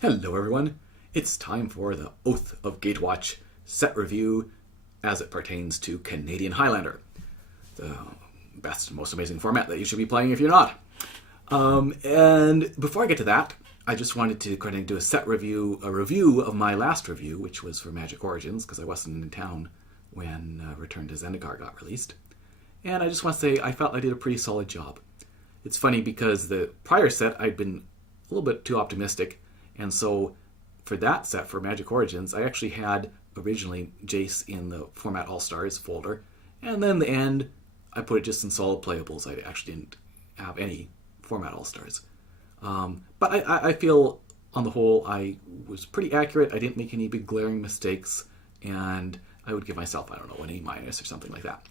Hello everyone, it's time for the Oath of Gatewatch set review as it pertains to Canadian Highlander. The best, most amazing format that you should be playing if you're not. And before I get to that, I just wanted to kind of do a review of my last review, which was for Magic Origins, because I wasn't in town when Return to Zendikar got released. And I just want to say I felt I did a pretty solid job. It's funny because the prior set I'd been a little bit too optimistic, and so for that set, for Magic Origins, I actually had originally Jace in the Format All-Stars folder, and then in the end, I put it just in solid playables. I actually didn't have any Format All-Stars. But I feel, on the whole, I was pretty accurate. I didn't make any big glaring mistakes, and I would give myself, I don't know, an A- or something like that.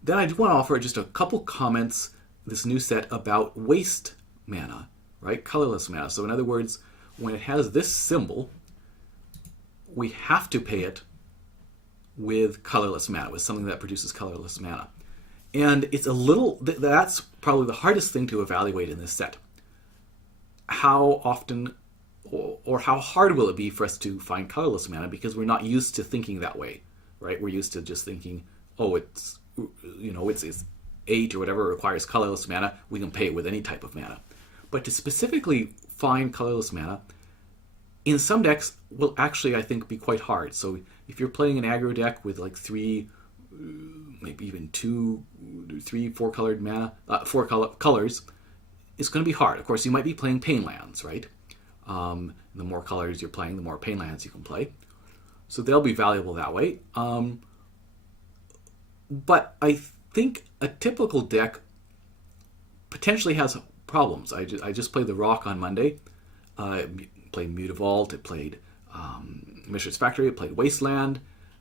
Then I do want to offer just a couple comments, this new set, about waste mana. Right? Colorless mana. So in other words, when it has this symbol, we have to pay it with colorless mana, with something that produces colorless mana. And it's a little, that's probably the hardest thing to evaluate in this set. How often or how hard will it be for us to find colorless mana, because we're not used to thinking that way, right? We're used to just thinking, oh, it's 8 or whatever, it requires colorless mana, we can pay it with any type of mana. But to specifically find colorless mana, in some decks, will actually, I think, be quite hard. So if you're playing an aggro deck with like 3, maybe even 2, 3, 4 colored mana, 4 colors, it's going to be hard. Of course, you might be playing pain lands, right? The more colors you're playing, the more pain lands you can play. So they'll be valuable that way. But I think a typical deck potentially has problems. I just played the Rock on Monday. Played Mutavault. It played Mishra's Factory. It played Wasteland.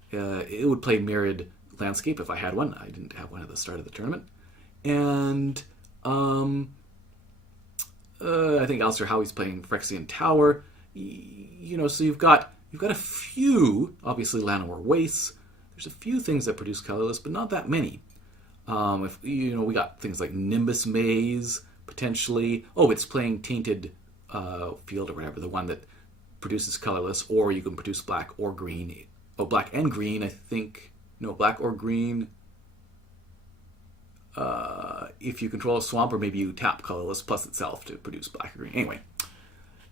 It would play Mirrored Landscape if I had one. I didn't have one at the start of the tournament. And I think Alistair Howie's playing Phyrexian Tower. So you've got a few, obviously Llanowar Wastes. There's a few things that produce colorless, but not that many. We got things like Nimbus Maze, potentially. Oh, it's playing Tainted Field or whatever, the one that produces colorless, or you can produce black or green. Oh, black and green, I think. No, black or green. If you control a swamp, or maybe you tap colorless plus itself to produce black or green. Anyway,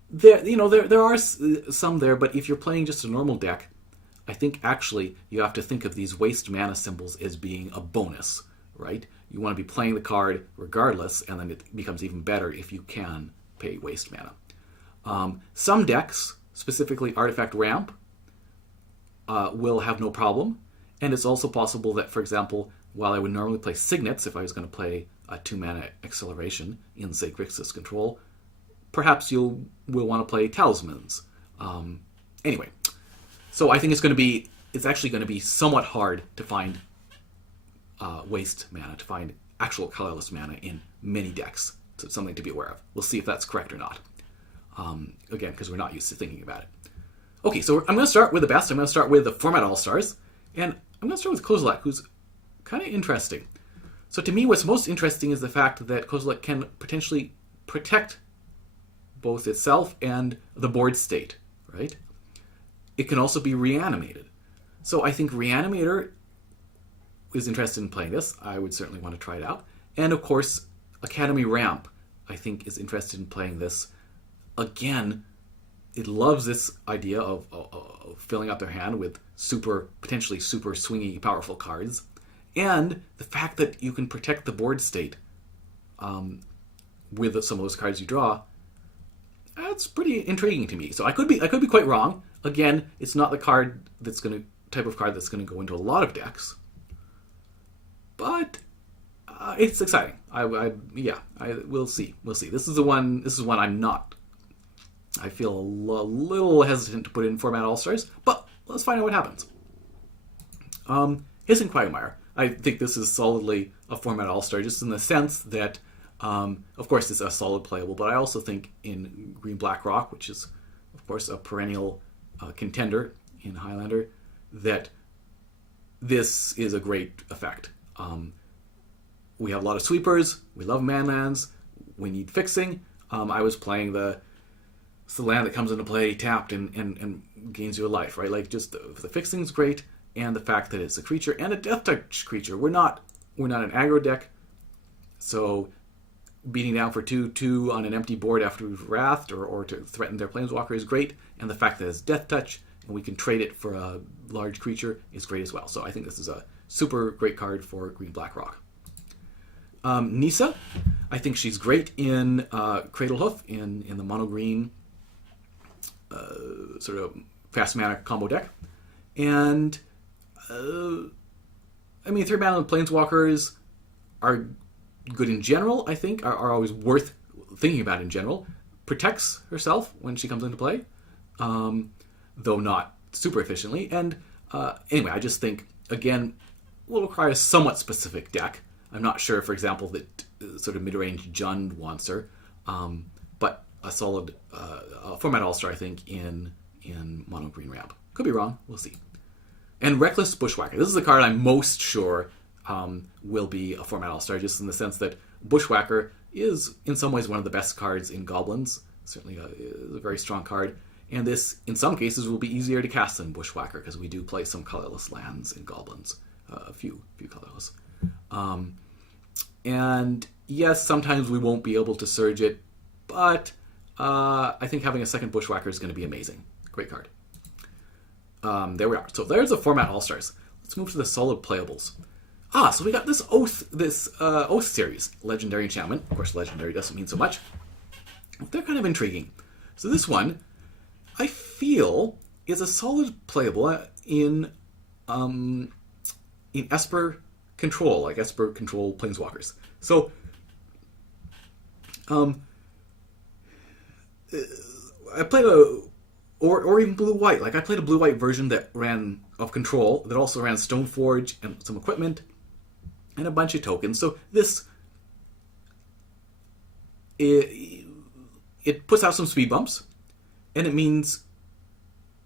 there are some there, but if you're playing just a normal deck, I think actually you have to think of these waste mana symbols as being a bonus, right? You want to be playing the card regardless, and then it becomes even better if you can pay waste mana. Some decks, specifically Artifact Ramp, will have no problem, and it's also possible that, for example, while I would normally play Signets if I was going to play a 2-mana Acceleration in, say, Grixis Control, perhaps you will want to play Talismans. Anyway, so I think it's actually going to be somewhat hard to find waste mana, to find actual colorless mana in many decks. So it's something to be aware of. We'll see if that's correct or not. Again, because we're not used to thinking about it. Okay, so I'm going to start with the best. I'm going to start with the Format All-Stars. And I'm going to start with Kozilek, who's kind of interesting. So to me, what's most interesting is the fact that Kozilek can potentially protect both itself and the board state, right? It can also be reanimated. So I think Reanimator is interested in playing this. I would certainly want to try it out. And of course, Academy Ramp, I think, is interested in playing this. Again, it loves this idea of filling up their hand with potentially super swingy, powerful cards. And the fact that you can protect the board state with some of those cards you draw, that's pretty intriguing to me. So I could be quite wrong. Again, it's not the type of card that's going to go into a lot of decks. But it's exciting. We'll see. This is one I'm not. I feel a little hesitant to put in Format All-Stars, but let's find out what happens. Hissing Quagmire. I think this is solidly a Format All-Star, just in the sense that, of course, it's a solid playable, but I also think in Green-Black Rock, which is, of course, a perennial contender in Highlander, that this is a great effect. We have a lot of sweepers. We love manlands. We need fixing. I was playing the it's the land that comes into play tapped and gains you a life, right? Like just the fixing's great, and the fact that it's a creature and a death touch creature. We're not an aggro deck, so beating down for 2/2 on an empty board after we've wrathed or to threaten their planeswalker is great, and the fact that it's death touch and we can trade it for a large creature is great as well. So I think this is a super great card for green-black rock. Nissa, I think she's great in Cradlehoof in the mono-green sort of fast mana combo deck. And, I mean, 3-mana planeswalkers are good in general, I think, are always worth thinking about in general. Protects herself when she comes into play, though not super efficiently. And anyway, I just think, again, will require a somewhat specific deck. I'm not sure, for example, that sort of mid-range Jund wants her, but a solid format all-star, I think, in mono green ramp. Could be wrong. We'll see. And Reckless Bushwhacker. This is the card I'm most sure will be a format all-star, just in the sense that Bushwhacker is, in some ways, one of the best cards in Goblins. Certainly a very strong card. And this, in some cases, will be easier to cast than Bushwhacker, because we do play some colorless lands in Goblins. A few colorless. And yes, sometimes we won't be able to surge it, but I think having a second Bushwhacker is going to be amazing. Great card. There we are. So there's the format all-stars. Let's move to the solid playables. So we got this Oath series, Legendary Enchantment. Of course, Legendary doesn't mean so much. They're kind of intriguing. So this one, I feel, is a solid playable in Esper control, like Esper control planeswalkers. So, I played or even blue-white. Like I played a blue-white version that ran of control, that also ran Stoneforge and some equipment and a bunch of tokens. So this, it puts out some speed bumps, and it means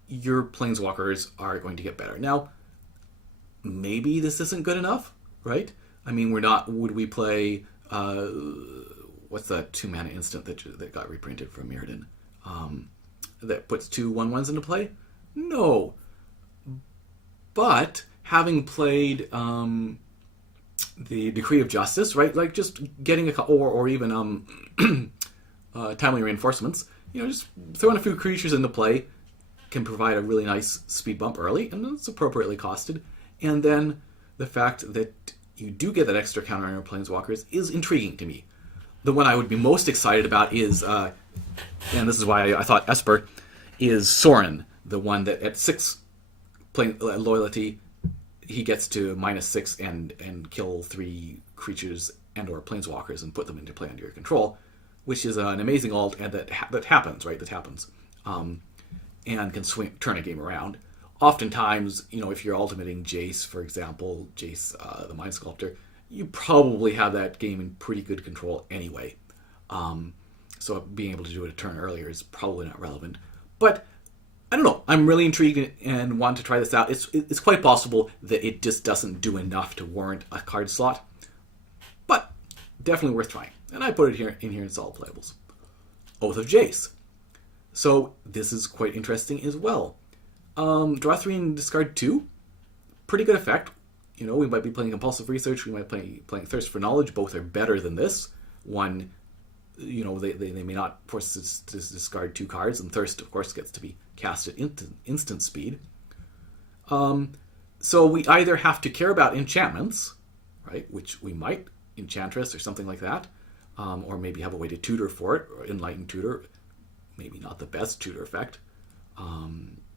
your planeswalkers are going to get better. Now, maybe this isn't good enough, right? I mean, would we play, what's that 2-mana instant that got reprinted from Mirrodin? That puts 2 1/1s into play? No. But having played the Decree of Justice, right? Like just getting or even timely reinforcements, just throwing a few creatures into play can provide a really nice speed bump early, and it's appropriately costed. And then the fact that you do get that extra counter on your planeswalkers is intriguing to me. The one I would be most excited about is, and this is why I thought Esper, is Sorin, the one that at 6 loyalty, he gets to -6 and kill 3 creatures and or planeswalkers and put them into play under your control, which is an amazing alt, and that happens, right? That happens, and can turn a game around. Oftentimes, if you're ultimating Jace, for example, Jace, the Mind Sculptor, you probably have that game in pretty good control anyway. So being able to do it a turn earlier is probably not relevant. But I don't know. I'm really intrigued and want to try this out. It's quite possible that it just doesn't do enough to warrant a card slot, but definitely worth trying. And I put it in here in solid playables. Oath of Jace. So this is quite interesting as well. Draw 3 and discard 2. Pretty good effect. We might be playing Compulsive Research. We might be playing Thirst for Knowledge. Both are better than this. One, they may not force us to discard 2 cards, and Thirst, of course, gets to be cast at instant speed. So we either have to care about enchantments, right, which we might, Enchantress or something like that, or maybe have a way to tutor for it, or Enlightened Tutor. Maybe not the best tutor effect.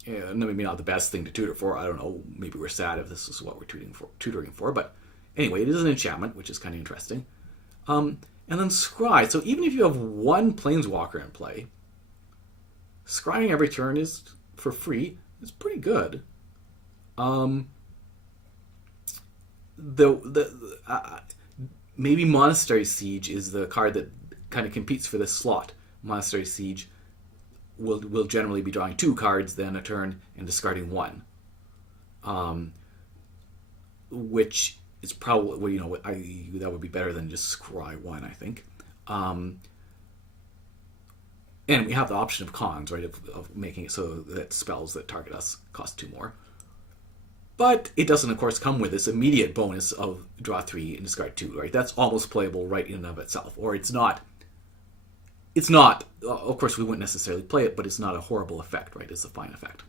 Maybe not the best thing to tutor for. I don't know. Maybe we're sad if this is what we're tutoring for. But anyway, it is an enchantment, which is kind of interesting. And then Scry. So even if you have 1 planeswalker in play, scrying every turn is for free. It's pretty good. Maybe Monastery Siege is the card that kind of competes for this slot. Monastery Siege will generally be drawing 2 cards then a turn and discarding 1, which is probably that would be better than just scry 1, I think. And we have the option of cons, right, of making it so that spells that target us cost 2 more. But it doesn't, of course, come with this immediate bonus of draw 3 and discard 2, right? That's almost playable right in and of itself. Or it's not, of course, we wouldn't necessarily play it, but it's not a horrible effect, right? It's a fine effect.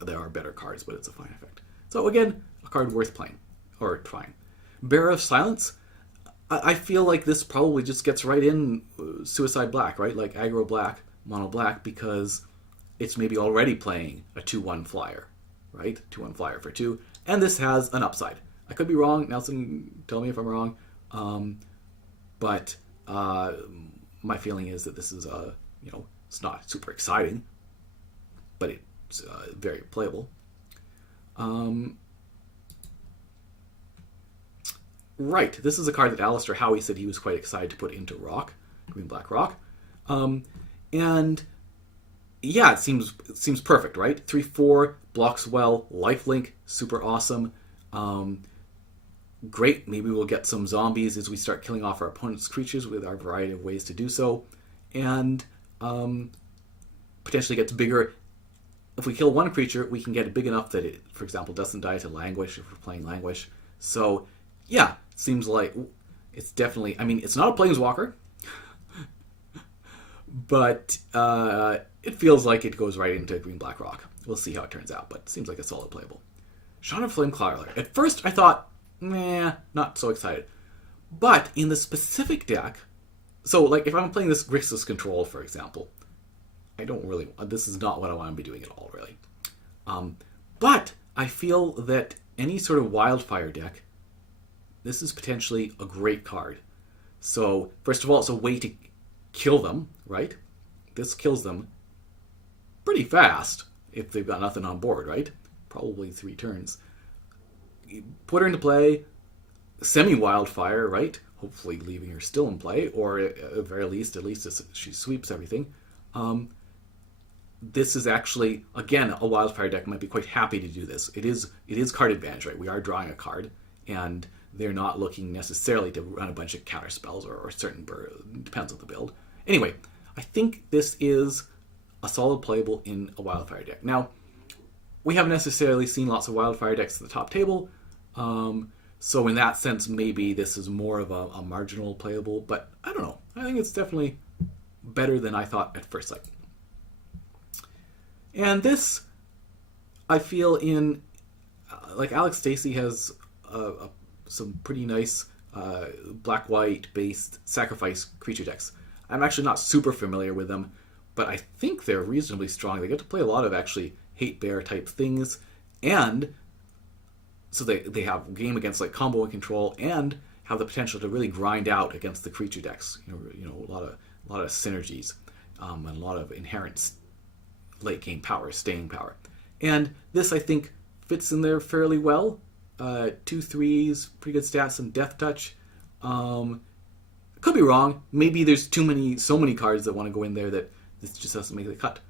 There are better cards, but it's a fine effect. So again, a card worth playing, or trying. Bearer of Silence, I feel like this probably just gets right in Suicide Black, right? Like aggro black, mono black, because it's maybe already playing a 2-1 flyer, right? 2-1 flyer for 2. And this has an upside. I could be wrong. Nelson, tell me if I'm wrong. But my feeling is that this is, it's not super exciting, but it's very playable. Right, this is a card that Alistair Howie said he was quite excited to put into Rock, Green-Black Rock. And yeah, it seems perfect, right? 3/4, blocks well, lifelink, super awesome. Great, maybe we'll get some zombies as we start killing off our opponent's creatures with our variety of ways to do so. And potentially gets bigger. If we kill one creature, we can get it big enough that it, for example, doesn't die to Languish if we're playing Languish. So, yeah, seems like it's definitely... I mean, it's not a Planeswalker, but it feels like it goes right into Green-Black Rock. We'll see how it turns out, but it seems like a solid playable. Shaun of Flamecrawler. At first, I thought, not so excited. But in the specific deck... So, like, if I'm playing this Grixis Control, for example, I don't really... This is not what I want to be doing at all, really. But I feel that any sort of Wildfire deck, this is potentially a great card. So, first of all, it's a way to kill them, right? This kills them pretty fast if they've got nothing on board, right? Probably 3 turns. You put her into play, semi-Wildfire, right? Hopefully leaving her still in play, or at the very least, she sweeps everything. This is actually, again, a Wildfire deck might be quite happy to do this. It is card advantage, right? We are drawing a card, and they're not looking necessarily to run a bunch of counter spells or certain depends on the build. Anyway, I think this is a solid playable in a Wildfire deck. Now, we haven't necessarily seen lots of Wildfire decks at the top table, so in that sense, maybe this is more of a marginal playable, but I don't know. I think it's definitely better than I thought at first sight. And this, I feel in, like Alex Stacey has some pretty nice black-white based sacrifice creature decks. I'm actually not super familiar with them, but I think they're reasonably strong. They get to play a lot of actually hate bear type things, and so they have game against like combo and control, and have the potential to really grind out against the creature decks. You know, a lot of synergies, and a lot of inherent late game power, staying power. And this, I think, fits in there fairly well. 2 3s, pretty good stats, some death touch. Could be wrong. Maybe there's so many cards that want to go in there that this just doesn't make the cut.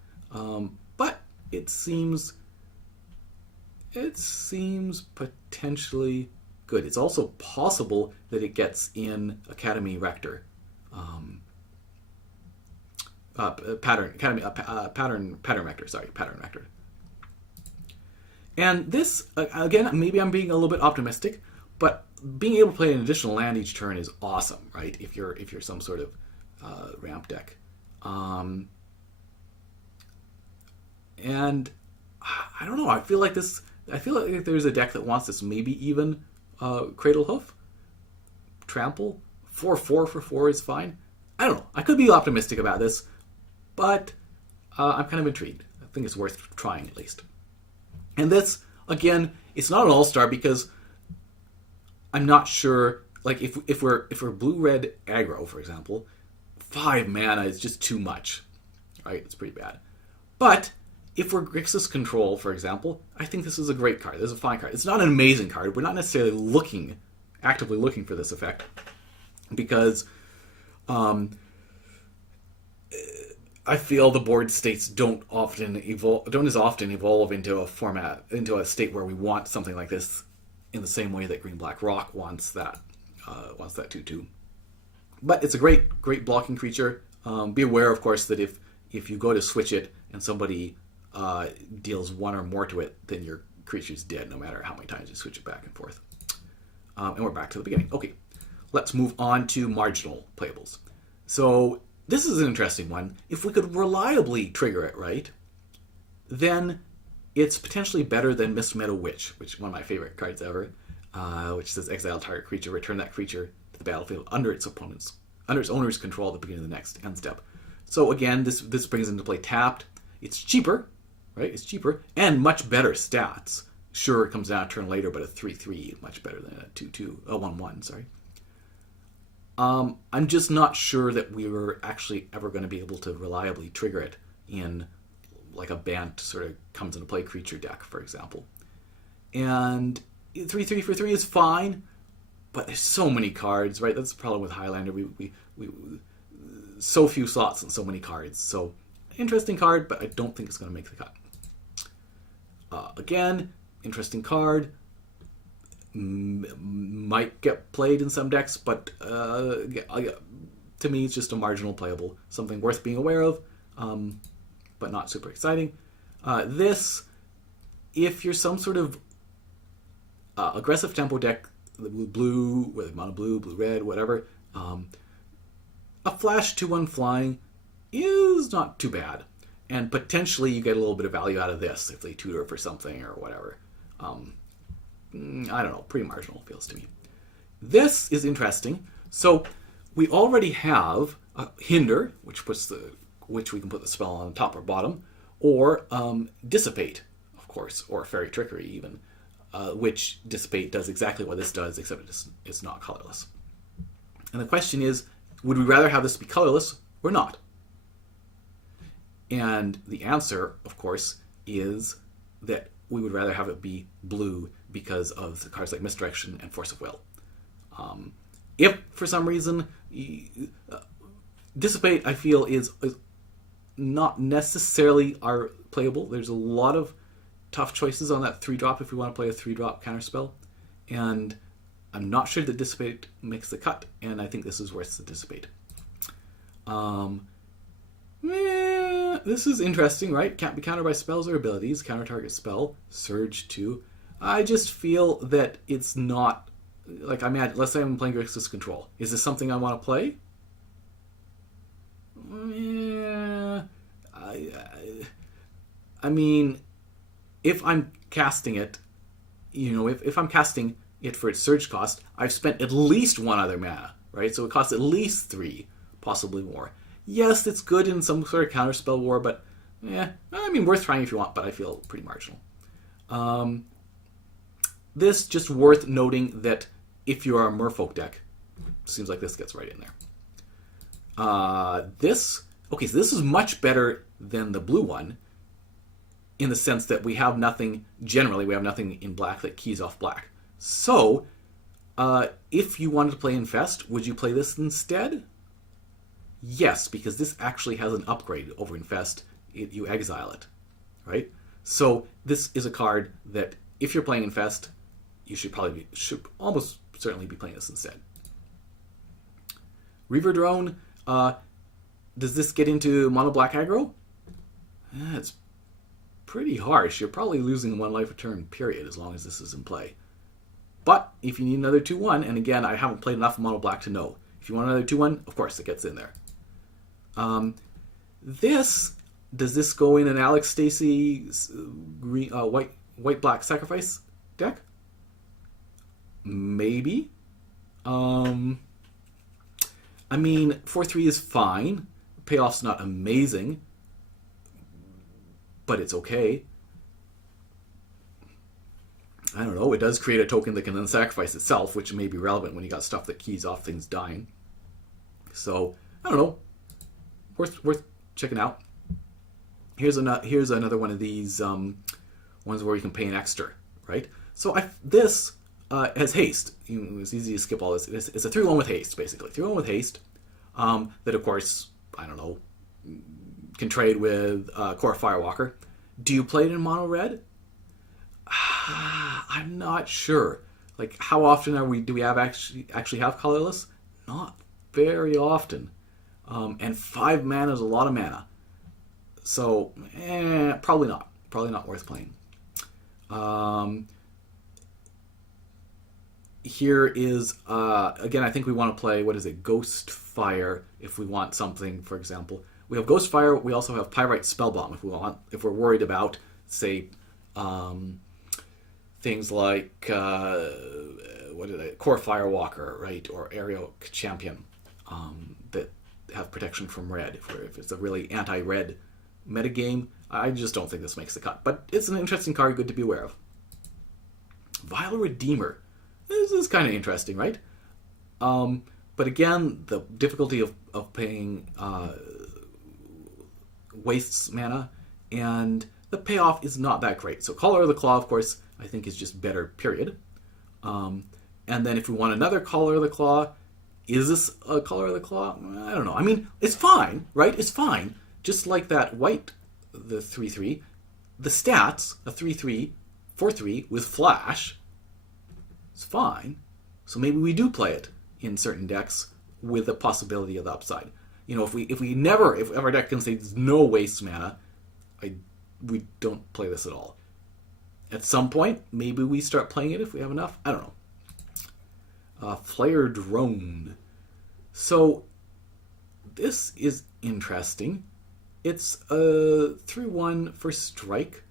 But it seems potentially good. It's also possible that it gets in Academy Rector. Pattern Rector. And this, again, maybe I'm being a little bit optimistic, but being able to play an additional land each turn is awesome, right? If you're some sort of ramp deck. And I don't know. I feel like there's a deck that wants this. Maybe even Cradlehoof, Trample, 4/4 for 4 is fine. I don't know. I could be optimistic about this, but I'm kind of intrigued. I think it's worth trying at least. And this, again, it's not an all-star because I'm not sure. Like if we're blue-red aggro, for example, 5 mana is just too much, right? It's pretty bad. But if we're Grixis Control, for example, I think this is a great card. This is a fine card. It's not an amazing card. We're not necessarily actively looking for this effect because I feel the board states don't as often evolve into a state where we want something like this in the same way that Green-Black Rock wants that 2/2. But it's a great blocking creature. Be aware, of course, that if you go to switch it and somebody deals 1 or more to it, then your creature's dead no matter how many times you switch it back and forth. And we're back to the beginning. Okay, let's move on to marginal playables. So this is an interesting one. If we could reliably trigger it right, then it's potentially better than Mist Meadow Witch, which is one of my favorite cards ever, which says exile target creature, return that creature to the battlefield under its owner's control at the beginning of the next end step. So again, this brings into play tapped. It's cheaper, right? It's cheaper and much better stats. Sure, it comes down a turn later, but a 3/3 much better than a 2/2, a 1/1. Sorry. I'm just not sure that we were actually ever going to be able to reliably trigger it in like a Bant sort of comes into play creature deck, for example. And 3/3 for 3 is fine, but there's so many cards, right? That's the problem with Highlander. We so few slots and so many cards. So interesting card, but I don't think it's going to make the cut. Again, interesting card. Might get played in some decks, but to me it's just a marginal playable. Something worth being aware of, but not super exciting. This, if you're some sort of aggressive tempo deck, the blue, whether mono blue, blue-red, whatever, a flash 2/1 flying is not too bad. And potentially you get a little bit of value out of this if they tutor for something or whatever. I don't know, pretty marginal feels to me. This is interesting. So we already have Hinder, which we can put the spell on top or bottom, or Dissipate, of course, or Fairy Trickery even, which Dissipate does exactly what this does, except it's not colorless. And the question is, would we rather have this be colorless or not? And the answer, of course, is that we would rather have it be blue because of the cards like Misdirection and Force of Will. If, for some reason, Dissipate, I feel, is not necessarily our playable. There's a lot of tough choices on that 3-drop if we want to play a 3-drop counterspell. And I'm not sure that Dissipate makes the cut, and I think this is worth the Dissipate. This is interesting, right? Can't be countered by spells or abilities. Counter target spell. Surge 2. I just feel that it's not... Like, I mean, let's say I'm playing Grixis Control. Is this something I want to play? I mean, if I'm casting it, if I'm casting it for its surge cost, I've spent at least 1 other mana, right? So it costs at least 3, possibly more. Yes, it's good in some sort of counterspell war, but worth trying if you want, but I feel pretty marginal. This, just worth noting that if you are a Merfolk deck, seems like this gets right in there. So this is much better than the blue one in the sense that we have nothing in black that keys off black. So, if you wanted to play Infest, would you play this instead? Yes, because this actually has an upgrade over Infest. You exile it, right? So this is a card that if you're playing Infest, you should almost certainly be playing this instead. Reaver Drone, does this get into mono black aggro? It's pretty harsh. You're probably losing 1 life a turn, period, as long as this is in play. But if you need another 2/1, and again, I haven't played enough mono black to know. If you want another 2/1, of course, it gets in there. Does this go in an Alex Stacey white black sacrifice deck? Maybe. 4/3 is fine. Payoff's not amazing, but it's okay. I don't know. It does create a token that can then sacrifice itself, which may be relevant when you got stuff that keys off things dying. So I don't know. Worth checking out. Here's another one of these ones where you can pay an extra, right? So this has haste. It's easy to skip all this. It's a 3/1 with haste, basically. 3/1 with haste. That, of course, I don't know, can trade with Core Firewalker. Do you play it in mono red? I'm not sure. Like, how often do we have actually have colorless? Not very often. And 5 mana is a lot of mana. So, probably not. Probably not worth playing. Here is, again, I think we want to play, what is it, Ghostfire, if we want something, for example. We have Ghostfire, we also have Pyrite Spellbomb, if we're worried about, say, things like, Core Firewalker, right, or Aerial Champion, that have protection from red. If it's a really anti-red metagame, I just don't think this makes the cut. But it's an interesting card, good to be aware of. Vile Redeemer. This is kind of interesting, right? But again, the difficulty of paying wastes mana, and the payoff is not that great. So Collar of the Claw, of course, I think is just better, period. And then if we want another Collar of the Claw, is this a Collar of the Claw? I don't know. I mean, it's fine, right? It's fine. Just like that white, the 3/3, the stats, a 3/3, 4/3 with Flash, it's fine. So maybe we do play it in certain decks with the possibility of the upside. You know, if our deck can say there's no waste mana, we don't play this at all. At some point, maybe we start playing it if we have enough. I don't know. Flare Drone. So this is interesting. It's a 3/1 for strike.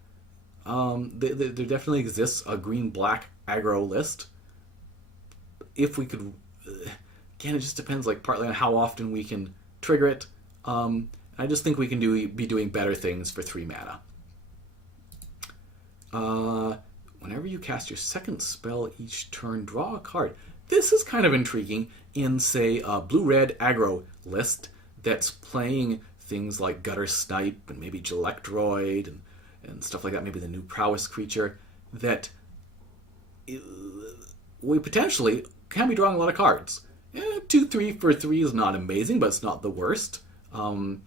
There definitely exists a green-black aggro list. If we could, again, it just depends, like, partly on how often we can trigger it. I just think we can be doing better things for 3 mana. Whenever you cast your second spell each turn, draw a card. This is kind of intriguing in, say, a blue-red aggro list that's playing things like Gutter Snipe and maybe Gelectroid and stuff like that, maybe the new prowess creature, that we potentially can be drawing a lot of cards. 2/3 for 3 is not amazing, but it's not the worst. Some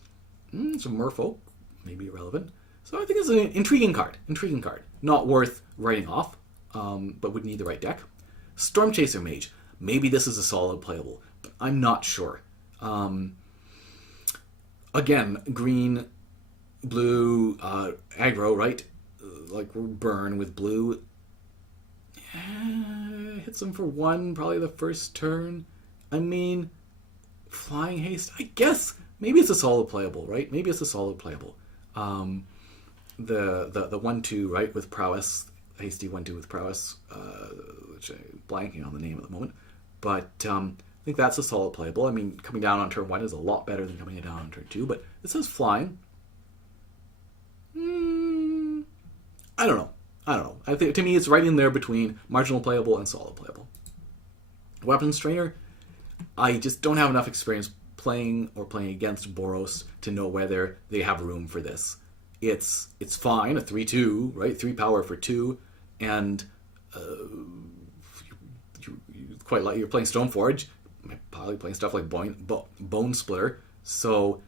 Merfolk, maybe irrelevant. So I think it's an intriguing card. Not worth writing off, but would need the right deck. Storm Chaser Mage. Maybe this is a solid playable, but I'm not sure. Again, green, blue, aggro, right? Like burn with blue. Hits them for 1, probably the first turn. I mean, Flying Haste, I guess maybe it's a solid playable, right? Maybe it's a solid playable. The 1/2, right, with prowess, hasty 1/2 with prowess, which I'm blanking on the name at the moment. But I think that's a solid playable. I mean, coming down on turn 1 is a lot better than coming down on turn 2, but it says flying. I don't know. I think, to me, it's right in there between marginal playable and solid playable. Weapons Trainer, I just don't have enough experience playing or playing against Boros to know whether they have room for this. It's fine, a 3/2, right? 3 power for 2, and you quite like, you're playing Stoneforge, probably playing stuff like Bone Splitter, so,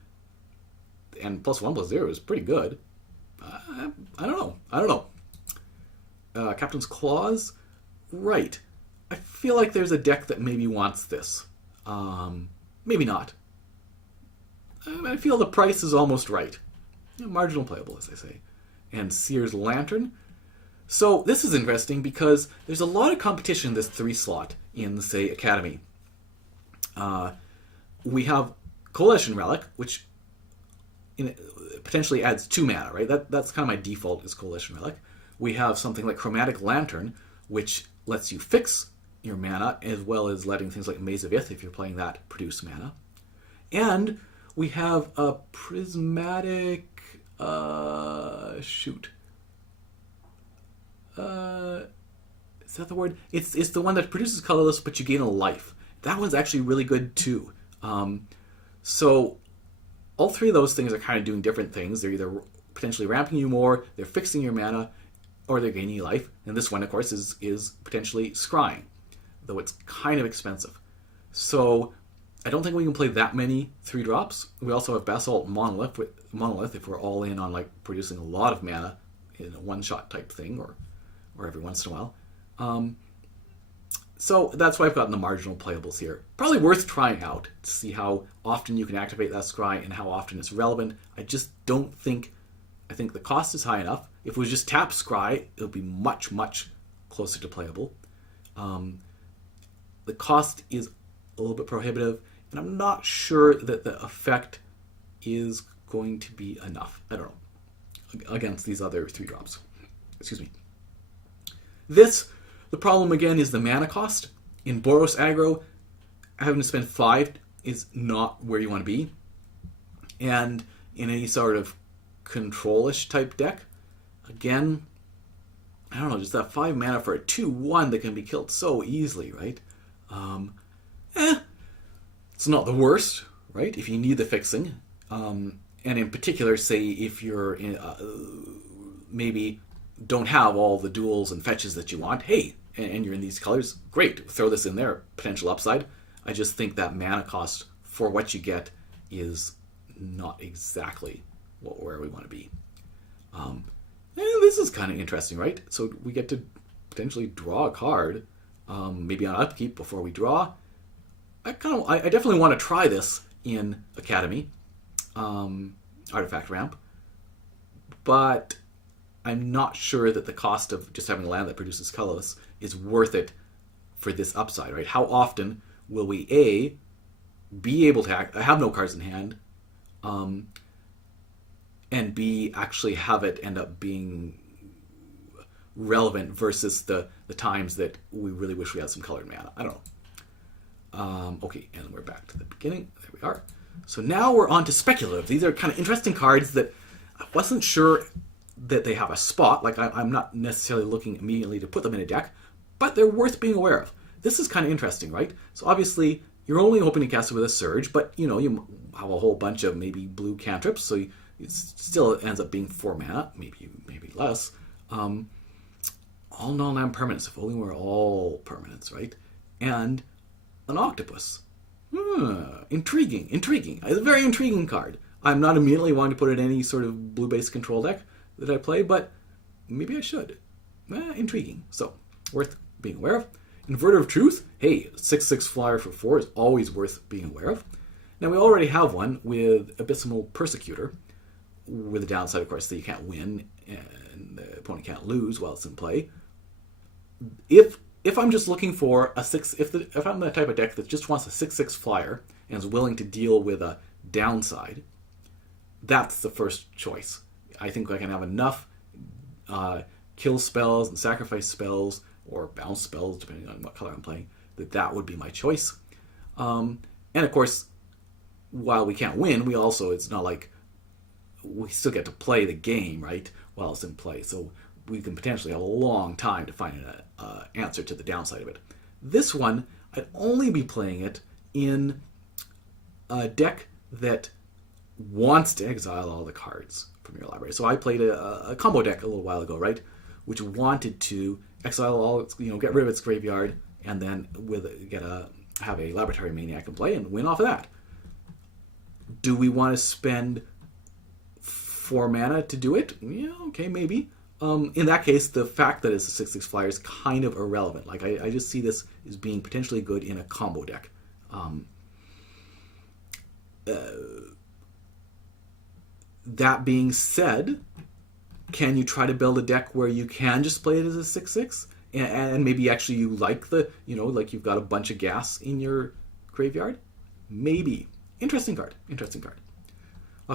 and +1/+0 is pretty good. I don't know. Captain's Claws, right. I feel like there's a deck that maybe wants this. Maybe not. I feel the price is almost right. Marginal playable, as I say. And Seer's Lantern. So this is interesting because there's a lot of competition in this 3 slot in, say, Academy. We have Coalition Relic, which potentially adds 2 mana, right? That's kind of my default, is Coalition Relic. We have something like Chromatic Lantern, which lets you fix your mana, as well as letting things like Maze of Ith, if you're playing that, produce mana. And we have a Prismatic... is that the word? It's the one that produces colorless, but you gain a life. That one's actually really good, too. So all 3 of those things are kind of doing different things. They're either potentially ramping you more, they're fixing your mana, or they're gaining life. And this one, of course, is potentially scrying, though it's kind of expensive. So I don't think we can play that many 3-drops. We also have Basalt Monolith if we're all in on like producing a lot of mana in a one-shot type thing, or every once in a while. So that's why I've gotten the marginal playables here. Probably worth trying out to see how often you can activate that scry and how often it's relevant. I just don't think, I think the cost is high enough. If we just tap scry, it would be much, much closer to playable. The cost is a little bit prohibitive, and I'm not sure that the effect is going to be enough. I don't know. Against these other 3-drops. Excuse me. The problem again is the mana cost. In Boros aggro, having to spend 5 is not where you want to be. And in any sort of control-ish type deck, again, I don't know, just that 5 mana for a 2/1 that can be killed so easily, right? It's not the worst, right? If you need the fixing. And in particular, say if you're in, maybe don't have all the duels and fetches that you want, hey, and you're in these colors, great, throw this in there, potential upside. I just think that mana cost for what you get is not exactly where we want to be. This is kind of interesting, right? So we get to potentially draw a card, maybe on upkeep before we draw. I definitely want to try this in Academy, Artifact Ramp, but I'm not sure that the cost of just having a land that produces colorless is worth it for this upside, right? How often will we, A, be able to have no cards in hand, and B, actually have it end up being relevant versus the times that we really wish we had some colored mana? I don't know. Okay, and we're back to the beginning. There we are. So now we're on to speculative. These are kind of interesting cards that I wasn't sure that they have a spot. Like, I'm not necessarily looking immediately to put them in a deck, but they're worth being aware of. This is kind of interesting, right? So obviously, you're only hoping to cast it with a Surge, but, you have a whole bunch of maybe blue cantrips, so it still ends up being 4 mana, maybe less. All non-land permanents, if only we're all permanents, right? And an octopus. Intriguing. It's a very intriguing card. I'm not immediately wanting to put it in any sort of blue-based control deck that I play, but maybe I should. Intriguing. So, worth being aware of. Inverter of Truth. Hey, 6/6 flyer for 4 is always worth being aware of. Now, we already have one with Abysmal Persecutor, with the downside, of course, that you can't win and the opponent can't lose while it's in play. If I'm just looking for a 6, if I'm the type of deck that just wants a 6/6 flyer and is willing to deal with a downside, that's the first choice. I think I can have enough kill spells and sacrifice spells or bounce spells, depending on what color I'm playing, that would be my choice. And of course, while we can't win, it's not like we still get to play the game, right, while it's in play. So we can potentially have a long time to find an answer to the downside of it. This one, I'd only be playing it in a deck that wants to exile all the cards from your library. So I played a combo deck a little while ago, right, which wanted to exile all, get rid of its graveyard, and then have a Laboratory Maniac in play and win off of that. Do we want to spend 4 mana to do it? Yeah, okay, maybe. In that case, the fact that it's a 6/6 flyer is kind of irrelevant. Like, I just see this as being potentially good in a combo deck. That being said, can you try to build a deck where you can just play it as a 6/6? And maybe actually you like like you've got a bunch of gas in your graveyard? Maybe. Interesting card.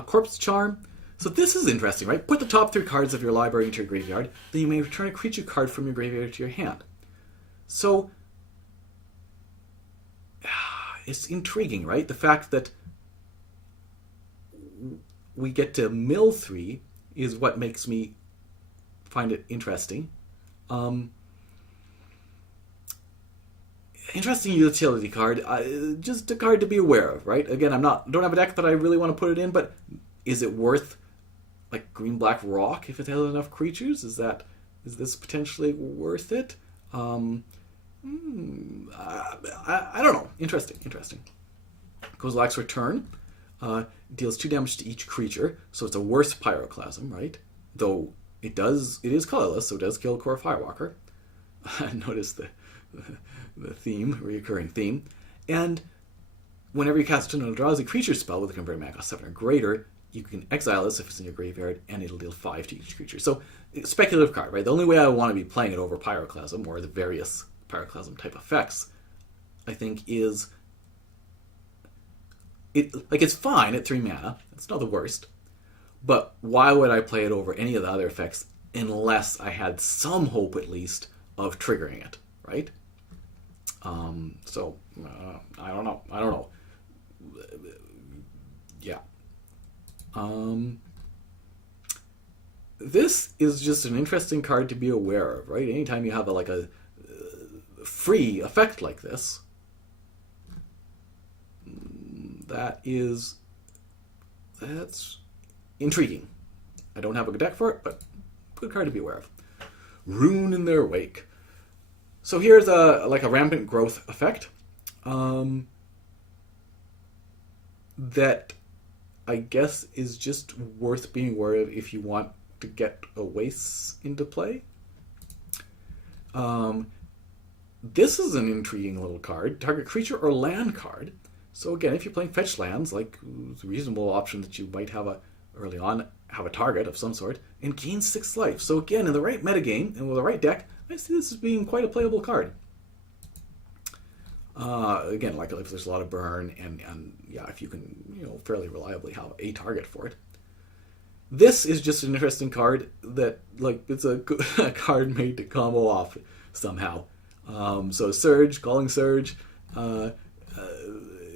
Corpse Charm. So this is interesting, right? Put the top 3 cards of your library into your graveyard, then you may return a creature card from your graveyard to your hand. So, it's intriguing, right? The fact that we get to mill 3 is what makes me find it interesting. Interesting utility card. Just a card to be aware of, right? Again, don't have a deck that I really want to put it in, but is it worth like green-black rock if it has enough creatures? Is this potentially worth it? I don't know. Interesting. Kozilek's Return deals 2 damage to each creature, so it's a worse Pyroclasm, right? Though it is colorless, so it does kill Core Firewalker. Notice the theme, reoccurring theme. And whenever you cast an Eldrazi creature spell with a converted mana cost 7 or greater, you can exile this if it's in your graveyard, and it'll deal 5 to each creature. So, speculative card, right? The only way I want to be playing it over Pyroclasm, or the various Pyroclasm type effects, I think is... it's fine at 3 mana. It's not the worst. But why would I play it over any of the other effects unless I had some hope, at least, of triggering it, right? I don't know. Yeah. This is just an interesting card to be aware of, right? Anytime you have a free effect like this, that's intriguing. I don't have a deck for it, but good card to be aware of. Rune in their wake. So here's a rampant growth effect that I guess is just worth being aware of if you want to get a waste into play. This is an intriguing little card. Target creature or land card. So again, if you're playing fetch lands, it's a reasonable option that you might have early on have a target of some sort, and gain 6 life. So again, in the right metagame and with the right deck, I see this as being quite a playable card. Again, if there's a lot of burn, and yeah, if you can fairly reliably have a target for it. This is just an interesting card that it's a card made to combo off somehow. So Surge, Calling Surge,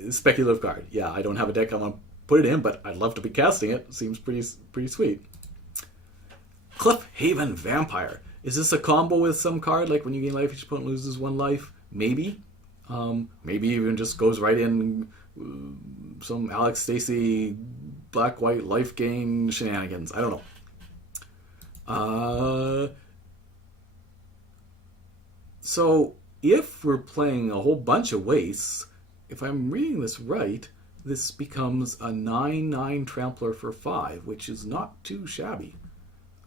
speculative card. Yeah, I don't have a deck I'm gonna put it in, but I'd love to be casting it. Seems pretty sweet. Cliffhaven Vampire. Is this a combo with some card? Like when you gain life, each opponent loses 1 life? Maybe. Maybe even just goes right in some Alex Stacey black-white life gain shenanigans. I don't know. So if we're playing a whole bunch of wastes, if I'm reading this right, this becomes a 9/9 Trampler for 5, which is not too shabby.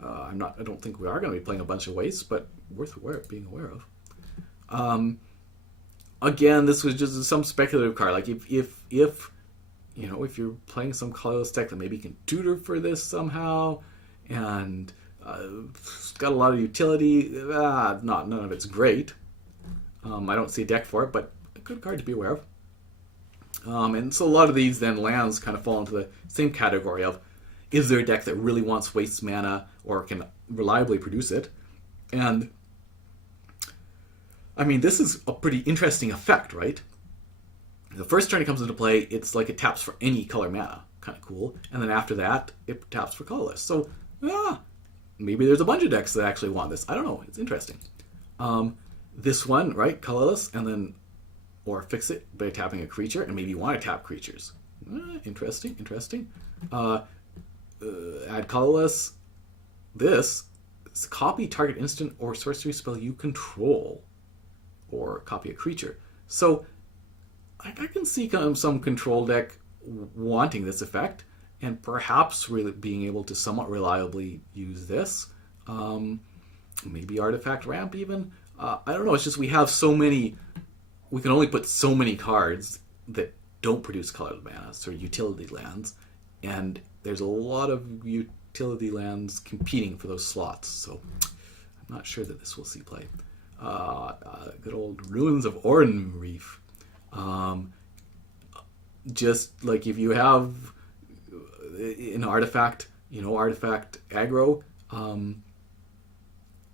I don't think we are going to be playing a bunch of wastes, but worth being aware of. Again, this was just some speculative card. Like if you're playing some colorless deck that maybe can tutor for this somehow, and it's got a lot of utility. None of it's great. I don't see a deck for it, but a good card to be aware of. And so a lot of these then lands kind of fall into the same category of, is there a deck that really wants waste mana or can reliably produce it? And I mean, this is a pretty interesting effect, right? The first turn it comes into play, it's like it taps for any color mana. Kind of cool. And then after that, it taps for colorless. So, maybe there's a bunch of decks that actually want this. I don't know. It's interesting. This one, right? Colorless, and then, or fix it by tapping a creature, and maybe you want to tap creatures. Interesting. Add colorless. This is copy target instant or sorcery spell you control, or copy a creature. So I can see some control deck wanting this effect, and perhaps really being able to somewhat reliably use this. Maybe Artifact Ramp even. I don't know. It's just we have so many. We can only put so many cards that don't produce colored mana, so utility lands, and there's a lot of utility lands competing for those slots. So I'm not sure that this will see play. Good old Ruins of Oran Reef. Just like if you have an artifact, artifact aggro,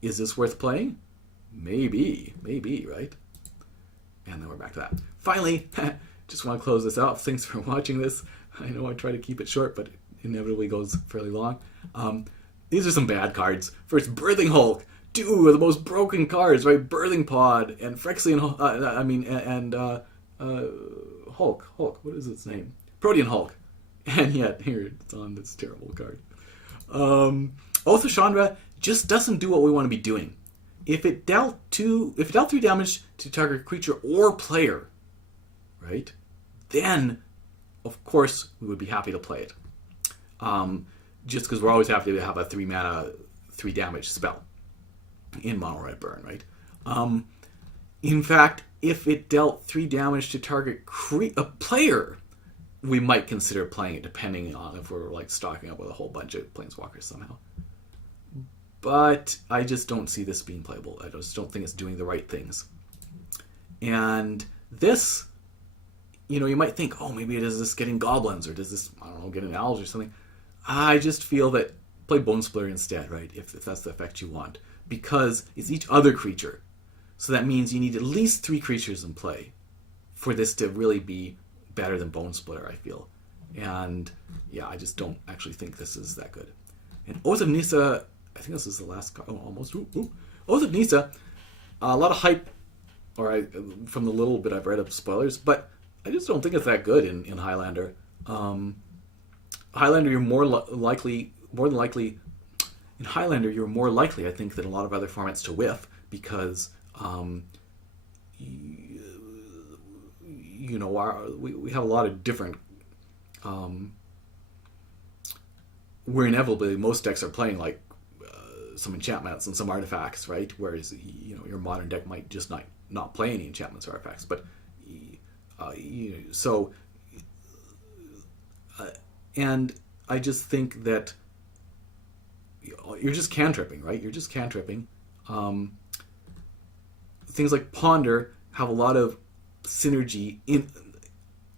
is this worth playing? Maybe, right? And then we're back to that. Finally, just want to close this out. Thanks for watching this. I know I try to keep it short, but it inevitably goes fairly long. These are some bad cards. First, Birthing Hulk. 2 of the most broken cards, right? Birthing Pod and Phyrexian, Hulk. What is its name? Protean Hulk. And yet, here it's on this terrible card. Oath of Chandra just doesn't do what we want to be doing. If it dealt 3 damage to target creature or player, right? Then, of course, we would be happy to play it. Just because we're always happy to have a 3 mana, 3 damage spell in mono red burn, right? In fact, if it dealt 3 damage to target a player, we might consider playing it, depending on if we're like stocking up with a whole bunch of planeswalkers somehow. But I just don't see this being playable. I just don't think it's doing the right things. And this, you might think, oh, maybe does this get in goblins, or does this, I don't know, get in owls or something. I just feel that play Bone Splitter instead, right? If that's the effect you want. Because it's each other creature. So that means you need at least 3 creatures in play for this to really be better than Bone Splitter, I feel. And yeah, I just don't actually think this is that good. And Oath of Nissa, I think this is the last card. Oh, almost. Oath of Nissa, a lot of hype, from the little bit I've read of spoilers, but I just don't think it's that good in Highlander. Highlander, you're more than likely, in Highlander, you're more likely, I think, than a lot of other formats to whiff, because we have a lot of different. We're inevitably, most decks are playing like some enchantments and some artifacts, right? Whereas your modern deck might just not play any enchantments or artifacts, but and I just think that you're just cantripping, right? You're just cantripping. Things like Ponder have a lot of synergy in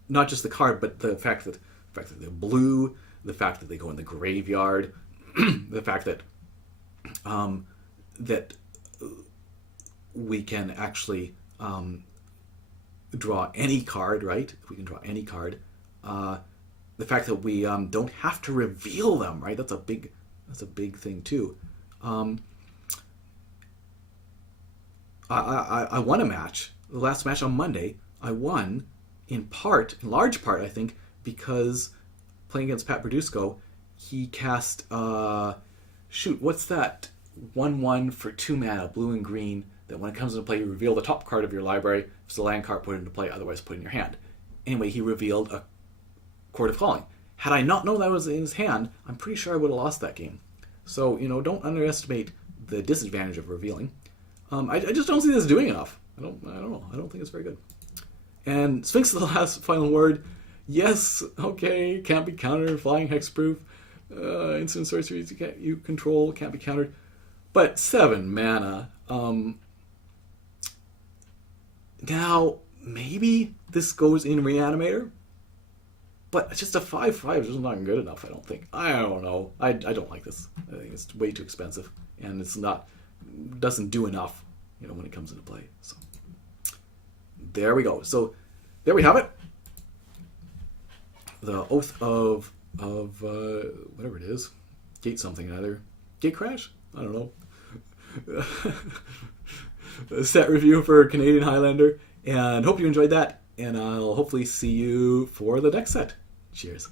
not just the card, but the fact that they're blue, the fact that they go in the graveyard, the fact that that we can actually draw any card, right? We can draw any card. The fact that we don't have to reveal them, right? That's a big thing too. I won a match. The last match on Monday, I won in large part, I think, because playing against Pat Berdusco, he cast what's that? 1/1 for 2 mana, blue and green, that when it comes into play, you reveal the top card of your library. If it's a land card, put it into play, otherwise put it in your hand. Anyway, he revealed a Court of Calling. Had I not known that was in his hand, I'm pretty sure I would have lost that game. So, don't underestimate the disadvantage of revealing. I just don't see this doing enough. I don't know. I don't think it's very good. And Sphinx of the Last Final Word. Yes, okay, can't be countered. Flying hexproof. Instant sorceries you control can't be countered. But 7 mana. Now, maybe this goes in Reanimator. But just a 5/5 is not good enough, I don't think. I don't know. I don't like this. I think it's way too expensive. And it's doesn't do enough, when it comes into play. So there we go. So there we have it. The Oath of whatever it is. Gate something either. Gate Crash? I don't know. A set review for Canadian Highlander. And hope you enjoyed that. And I'll hopefully see you for the next set. Cheers.